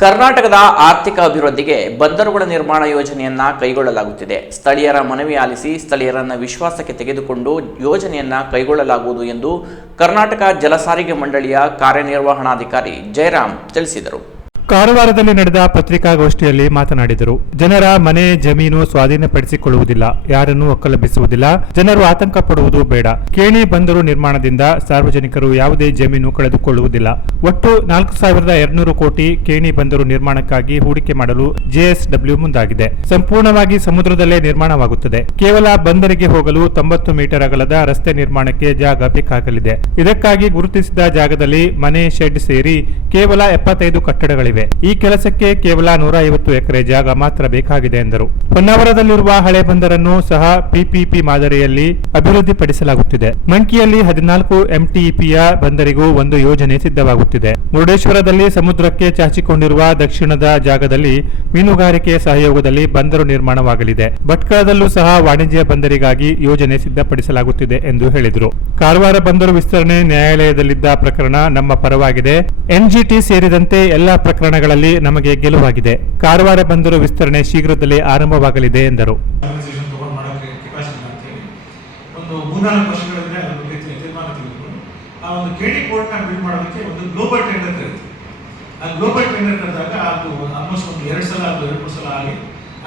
ಕರ್ನಾಟಕದ ಆರ್ಥಿಕ ಅಭಿವೃದ್ಧಿಗೆ ಬಂದರುಗಳ ನಿರ್ಮಾಣ ಯೋಜನೆಯನ್ನ ಕೈಗೊಳ್ಳಲಾಗುತ್ತಿದೆ. ಸ್ಥಳೀಯರ ಮನವಿ ಆಲಿಸಿ ಸ್ಥಳೀಯರನ್ನ ವಿಶ್ವಾಸಕ್ಕೆ ತೆಗೆದುಕೊಂಡು ಯೋಜನೆಯನ್ನ ಕೈಗೊಳ್ಳಲಾಗುವುದು ಎಂದು ಕರ್ನಾಟಕ ಜಲಸಾರಿಗೆ ಮಂಡಳಿಯ ಕಾರ್ಯನಿರ್ವಹಣಾಧಿಕಾರಿ ಜಯರಾಮ್ ತಿಳಿಸಿದರು. ಕಾರವಾರದಲ್ಲಿ ನಡೆದ ಪತ್ರಿಕಾಗೋಷ್ಠಿಯಲ್ಲಿ ಮಾತನಾಡಿದರು. ಜನರ ಮನೆ, ಜಮೀನು ಸ್ವಾಧೀನಪಡಿಸಿಕೊಳ್ಳುವುದಿಲ್ಲ. ಯಾರನ್ನು ಒಕ್ಕಲಬ್ಬಿಸುವುದಿಲ್ಲ ಜನರು ಆತಂಕ ಪಡುವುದು ಬೇಡ. ಕೇಣಿ ಬಂದರು ನಿರ್ಮಾಣದಿಂದ ಸಾರ್ವಜನಿಕರು ಯಾವುದೇ ಜಮೀನು ಕಳೆದುಕೊಳ್ಳುವುದಿಲ್ಲ. ಒಟ್ಟು ನಾಲ್ಕು ಸಾವಿರದ ಎರಡ್ನೂರು ಕೋಟಿ ಕೇಣಿ ಬಂದರು ನಿರ್ಮಾಣಕ್ಕಾಗಿ ಹೂಡಿಕೆ ಮಾಡಲು ಜೆಎಸ್ಡಬ್ಲ್ಯೂ ಮುಂದಾಗಿದೆ. ಸಂಪೂರ್ಣವಾಗಿ ಸಮುದ್ರದಲ್ಲೇ ನಿರ್ಮಾಣವಾಗುತ್ತದೆ. ಕೇವಲ ಬಂದರಿಗೆ ಹೋಗಲು ತೊಂಬತ್ತು ಮೀಟರ್ ಅಗಲದ ರಸ್ತೆ ನಿರ್ಮಾಣಕ್ಕೆ ಜಾಗ ಬೇಕಾಗಲಿದೆ. ಇದಕ್ಕಾಗಿ ಗುರುತಿಸಿದ ಜಾಗದಲ್ಲಿ ಮನೆ, ಶೆಡ್ ಸೇರಿ ಕೇವಲ ಎಪ್ಪತ್ತೈದು ಕಟ್ಟಡಗಳಿವೆ. ಈ ಕೆಲಸಕ್ಕೆ ಕೇವಲ ನೂರ ಐವತ್ತು ಎಕರೆ ಜಾಗ ಮಾತ್ರ ಬೇಕಾಗಿದೆ ಎಂದರು. ಹೊನ್ನಾವರದಲ್ಲಿರುವ ಹಳೆ ಬಂದರನ್ನು ಸಹ ಪಿಪಿಪಿ ಮಾದರಿಯಲ್ಲಿ ಅಭಿವೃದ್ಧಿಪಡಿಸಲಾಗುತ್ತಿದೆ. ಮಂಕಿಯಲ್ಲಿ ಹದಿನಾಲ್ಕು ಎಂಟಿಇಪಿಯ ಬಂದರಿಗೂ ಒಂದು ಯೋಜನೆ ಸಿದ್ಧವಾಗುತ್ತಿದೆ. ಮುರುಡೇಶ್ವರದಲ್ಲಿ ಸಮುದ್ರಕ್ಕೆ ಚಾಚಿಕೊಂಡಿರುವ ದಕ್ಷಿಣದ ಜಾಗದಲ್ಲಿ ಮೀನುಗಾರಿಕೆ ಸಹಯೋಗದಲ್ಲಿ ಬಂದರು ನಿರ್ಮಾಣವಾಗಲಿದೆ. ಭಟ್ಕಳದಲ್ಲೂ ಸಹ ವಾಣಿಜ್ಯ ಬಂದರಿಗಾಗಿ ಯೋಜನೆ ಸಿದ್ಧಪಡಿಸಲಾಗುತ್ತಿದೆ ಎಂದು ಹೇಳಿದರು. ಕಾರವಾರ ಬಂದರು ವಿಸ್ತರಣೆ ನ್ಯಾಯಾಲಯದಲ್ಲಿದ್ದ ಪ್ರಕರಣ ನಮ್ಮ ಪರವಾಗಿದೆ. ಎನ್ಜಿಟಿ ಸೇರಿದಂತೆ ಎಲ್ಲಾ ಪ್ರಕರಣಗಳಲ್ಲಿ ನಮಗೆ ಗೆಲುವಾಗಿದೆ. ಕಾರವಾರ ಬಂದರು ವಿಸ್ತರಣೆ ಶೀಘ್ರದಲ್ಲೇ ಆರಂಭವಾಗಲಿದೆ ಎಂದರು.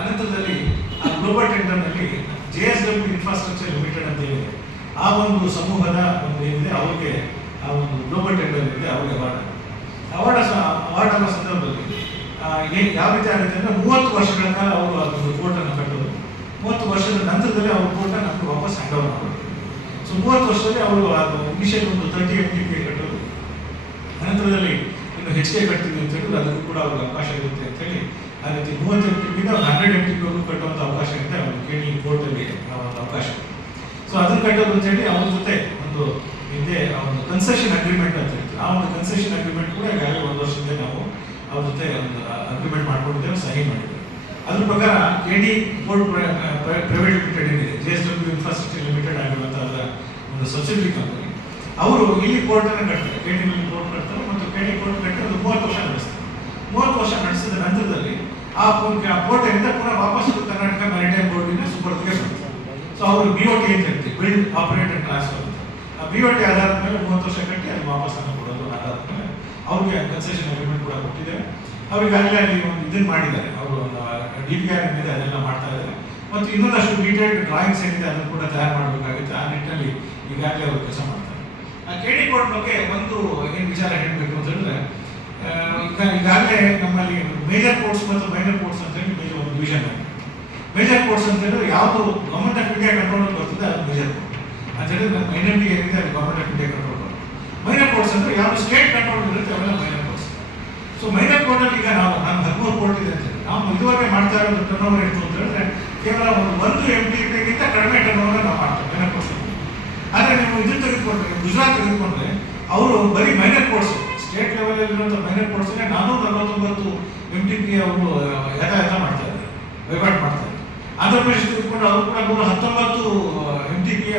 ಅನಂತರದಲ್ಲಿ ಆ global ಟೆಂಡರ್ನಲ್ಲಿ J S W infrastructure limited ಅಂತ ಇದೆ ಆ ಒಂದು ಸಮೂಹದ ಒಂದು ಏನಿದೆ, ಅವ್ರಿಗೆ ಆ ಒಂದು ಗ್ಲೋಬಲ್ ಟೆಂಡರ್ ಇದೆ ಅವಾರ್ಡ್ ಅವಾರ್ಡ್ ಅವಾರ್ಡ್ ಅನ್ನೋ ಏನ್ ಯಾವ ರೀತಿ ಆಗುತ್ತೆ ಅಂದ್ರೆ ಮೂವತ್ತು ವರ್ಷಗಳ ಕಾಲ ಅವರು ಅದೊಂದು ಕೋರ್ಟನ್ನು ಕಟ್ಟೋದು ಮೂವತ್ತು ವರ್ಷದ ನಂತರದಲ್ಲಿ ಅವ್ರ ಕೋರ್ಟ ನಮ್ಗೆ ವಾಪಸ್ ಹ್ಯಾಂಡ್ ಓವರ್ ಮಾಡೋದು ಸೊ ಮೂವತ್ತು ವರ್ಷದಲ್ಲಿ ಅವರು ಅದು ಇನಿಷಿಯಲ್ ಒಂದು ತರ್ಟಿ ಎಂ ಟಿ ಪಿ ಕಟ್ಟೋದು ಅನಂತರದಲ್ಲಿ ಇನ್ನು ಹೆಚ್ಚಿಗೆ ಕಟ್ತೀವಿ ಅಂತ ಹೇಳಿದ್ರೆ ಅದಕ್ಕೂ ಕೂಡ ಅವ್ರಿಗೆ ಅವಕಾಶ ಇರುತ್ತೆ ಅಂತ ಹೇಳಿ, ಆ ರೀತಿ ಮೂವತ್ತು ಎಂ ಟಿ ಪಿಯಿಂದ ಹಂಡ್ರೆಡ್ ಎಂ ಟಿ ಪಿವರೆಗೂ ಕಟ್ಟುವಂಥ ಅವಕಾಶ ಇರುತ್ತೆ. ಅವ್ರು ಕೇಳಿ ಕೋರ್ಟಲ್ಲಿ ಒಂದು ಅವಕಾಶ. ಸೊ ಅದನ್ನು ಕಟ್ಟೋದು ಅಂತ ಹೇಳಿ ಅವ್ರ ಜೊತೆ ಒಂದು ಹಿಂದೆ ಒಂದು ಕನ್ಸೆಷನ್ ಅಗ್ರಿಮೆಂಟ್ ಅಂತ ಹೇಳ್ತೀವಿ ಆ ಒಂದು ಕನ್ಸೆಷನ್ ಅಗ್ರಿಮೆಂಟ್ ಕೂಡ ಈಗಾಗಲೇ ಒಂದು ವರ್ಷದಿಂದ ನಾವು ಅವ್ರ ಜೊತೆ ಒಂದು ಅಗ್ರಿಮೆಂಟ್ ಮಾಡ್ಕೊಂಡಿದ್ದೇವೆ, ಸಹಿ ಮಾಡಿದ್ದೇವೆ. ಅದ್ರ ಪ್ರಕಾರ K D board private limited ಏನಿದೆ J S W infrastructure limited ಆಗಿರುವಂತಹ ಒಂದು ಸಬ್ಸಿಡರಿ ಕಂಪನಿ ಅವರು ಇಲ್ಲಿ ಪೋರ್ಟನ್ನು ಕಟ್ತಾರೆ ಕೆ ಡಿ ನಲ್ಲಿ ಕೋರ್ಟ್ ಕಟ್ತಾರೆ ಮತ್ತು ಕೆ ಡಿ ಕೋರ್ಟ್ ಕಟ್ಟಿ ಒಂದು ಮೂವತ್ತು ವರ್ಷ ನಡೆಸ್ತಾರೆ. ಮೂವತ್ತು ವರ್ಷ ನಡೆಸಿದ ನಂತರದಲ್ಲಿ ಆ ಇಂದ ಪುನಃ ವಾಪಸ್ ಕರ್ನಾಟಕ ಮ್ಯಾರಿಟೈಮ್ ಬೋರ್ಡಿನ ಸುಪರ್ದಿಗೆ ಬರ್ತಾರೆ ಸೊ ಅವರು ಬಿ ಓ ಟಿ ಅಂತ ಹೇಳ್ತೀವಿ ಬಿಲ್ಡ್ ಆಪರೇಟರ್ ಟ್ರಾನ್ಸ್ಫರ್ ಆ ಬಿ ಓ ಟಿ ಆಧಾರದ ಮೇಲೆ ಮೂವತ್ತು ವರ್ಷ ಕಟ್ಟಿ ಅದು ವಾಪಸ್ ಕೊಡೋದು ಆಧಾರದ ಮೇಲೆ ಅವ್ರಿಗೆ ಕನ್ಸೆಷನ್ ಅಗ್ರಿಮೆಂಟ್ ಕೂಡ ಕೊಟ್ಟಿದ್ದೇವೆ ಅವ್ರಿಗೆ ಅಲ್ಲೇ ಒಂದು ಇದನ್ನು ಮಾಡಿದ್ದಾರೆ. ಅವರು ಆರ್ ಏನಿದೆ ಅದೆಲ್ಲ ಮಾಡ್ತಾ ಇದ್ದಾರೆ. ಮತ್ತು ಇನ್ನೊಂದಷ್ಟು ಡೀಟೇಲ್ಡ್ ಡ್ರಾಯಿಂಗ್ಸ್ ಏನಿದೆ ಅದನ್ನು ಕೂಡ ತಯಾರು ಮಾಡಬೇಕಾಗುತ್ತೆ. ಆ ನಿಟ್ಟಿನಲ್ಲಿ ಈಗಾಗಲೇ ಅವರು ಕೆಲಸ ಮಾಡ್ತಾರೆ. ಆ ಕೆ ಡಿ ಕೋರ್ಟ್ ಬಗ್ಗೆ ಒಂದು ಏನು ವಿಚಾರ ಹೇಳಬೇಕು ಅಂತಂದರೆ ಈಗ, ಈಗಾಗಲೇ ನಮ್ಮಲ್ಲಿ ಮೇಜರ್ ಕೋರ್ಟ್ಸ್ ಮತ್ತು ಮೈನರ್ ಕೋರ್ಟ್ಸ್ ಅಂತ ಹೇಳಿ ಮೇಜರ್ ಒಂದು ವಿಷನ್ ಆಗಿದೆ. ಮೇಜರ್ ಕೋರ್ಟ್ಸ್ ಅಂತ ಹೇಳಿದ್ರೆ ಯಾವುದು ಗವರ್ಮೆಂಟ್ ಆಫ್ ಇಂಡಿಯಾ ಕಂಟ್ರೋಲ್ ಬರ್ತದೆ, ಅದು ಮೇಜರ್ ಕೋರ್ಟ್ ಅಂತ ಹೇಳಿದ್ರೆ ಮೈನರ್ ಏನಿದೆ ಅದು ಗವರ್ಮೆಂಟ್ ಆಫ್ ಇಂಡಿಯಾ ಕಂಟ್ರೋಲ್ ಬರುತ್ತೆ ಮೈನರ್ ಕೋರ್ಟ್ಸ್ ಅಂದರೆ ಯಾವುದು ಸ್ಟೇಟ್ ಕಂಟ್ರೋಲ್ ಇರುತ್ತೆ ಅವೆಲ್ಲ ಮೈನರ್ ಕೋರ್ಟ್ಸ್ ಸೊ ಮೈನರ್ ಕೋರ್ಟಲ್ಲಿ ಈಗ ನಾವು ನಾನು ಹದಿಮೂರು ಕೋಟಿ ನಾವು ಇದುವರೆಗೆ ಮಾಡ್ತಾ ಇರೋದು ಟರ್ನ್ ಓವರ್ ಎಷ್ಟು ಅಂತ ಹೇಳಿದ್ರೆ, ಕೇವಲ ಒಂದು ಒಂದು ಎಂ ಪಿಗಿಂತ ಕಡಿಮೆ ಟರ್ನ್ ಓವರ್ ನಾವು ಮಾಡ್ತೇವೆ ಮೈನರ್ ಕೋರ್ಸ್ ಆದರೆ ನೀವು ಇದು ತೆಗೆದುಕೊಂಡ್ರೆ ಗುಜರಾತ್ ತೆಗೆದುಕೊಂಡ್ರೆ, ಅವರು ಬರೀ ಮೈನರ್ ಕೋರ್ಸ್ ಸ್ಟೇಟ್ ಲೆವೆಲ್ ಇರುವಂಥ ಮೈನರ್ ಕೋರ್ಸ್ಗೆ ನಾನ್ನೂರ ನಲವತ್ತೊಂಬತ್ತು ಎಂ ಟಿ ಪಿ ಅವರು ಯಥಾಯಥ ಮಾಡ್ತಾ ಇದ್ದಾರೆ ವಹಿವಾಟು ಮಾಡ್ತಾ ಇದ್ದಾರೆ. ಆಂಧ್ರ ಪ್ರದೇಶ ತೆಗೆದುಕೊಂಡು ಅವರು ಕೂಡ ನೂರ ಹತ್ತೊಂಬತ್ತು ಎಂ ಟಿ ಪಿ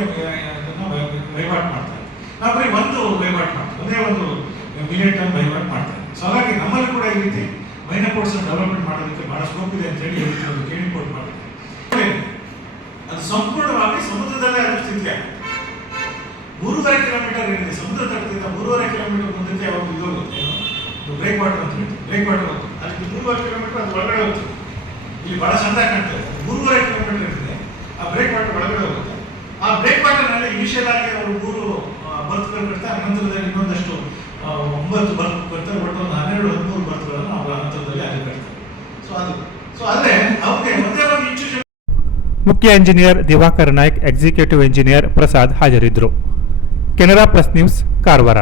ವಹಿವಾಟು ಮಾಡ್ತಾರೆ ನಾವು ಬರೀ ಒಂದು ವಹಿವಾಟು ಮಾಡ್ತೀವಿ, ಒಂದೇ ಒಂದು ಮಿಲಿಯನ್ ಟನ್ ವಹಿವಾಟು ಮಾಡ್ತಾರೆ ಸೊ ಹಾಗಾಗಿ ನಮ್ಮಲ್ಲಿ ಕೂಡ ಈ ರೀತಿ ಮೈನರ್ ಕೋರ್ಟ್ಸ್ ಡೆವಲಪ್ಮೆಂಟ್ ಮಾಡೋದಕ್ಕೆ ಬಹಳ ಸ್ಕೋಪ್ ಇದೆ ಅಂತ ಹೇಳಿ ಕೇಳಿ ಕೋರ್ಟ್ ಮಾಡಿದೆ ಅದು ಸಂಪೂರ್ಣವಾಗಿ ಸಮುದ್ರದಲ್ಲೇ ಅದು ಮೂರುವರೆ ಕಿಲೋಮೀಟರ್ ಏನಿದೆ? ಸಮುದ್ರ ತಟದಿಂದ ಮೂರುವರೆ ಕಿಲೋಮೀಟರ್ ಮುಂದಕ್ಕೆ ಅವರು ಇದು ಹೋಗುತ್ತೆ? ಬ್ರೇಕ್ ವಾಟರ್ ಅಂತ ಹೇಳ್ತೀವಿ. ಬ್ರೇಕ್ ವಾಟರ್ ಅಂತ ಅದಕ್ಕೆ ಮೂರುವರೆ ಕಿಲೋಮೀಟರ್ ಅದು ಒಳಗಡೆ ಹೋಗ್ತದೆ ಇಲ್ಲಿ ಬಹಳ ಚಂದ ಕಾಣ್ತದೆ. ಮೂರುವರೆ ಕಿಲೋಮೀಟರ್ ಇರ್ತದೆ ಆ ಬ್ರೇಕ್ ವಾಟರ್ ಒಳಗಡೆ ಹೋಗುತ್ತೆ. ಆ ಬ್ರೇಕ್ ವಾಟರ್ನಲ್ಲಿ ಇನಿಷಿಯಲ್ ಆಗಿ ಅವರು ಮೂರು ಬರ್ತ್ಗಳು ಕಟ್ತಾರೆ. ನಂತರದಲ್ಲಿ ಇನ್ನೊಂದಷ್ಟು ಒಂಬತ್ತು ಬರ್ತ್ ಮುಖ್ಯ engineer Diwakar Naik executive engineer Prasad ಹಾಜರಿದ್ದರು. Canara press news Karwar.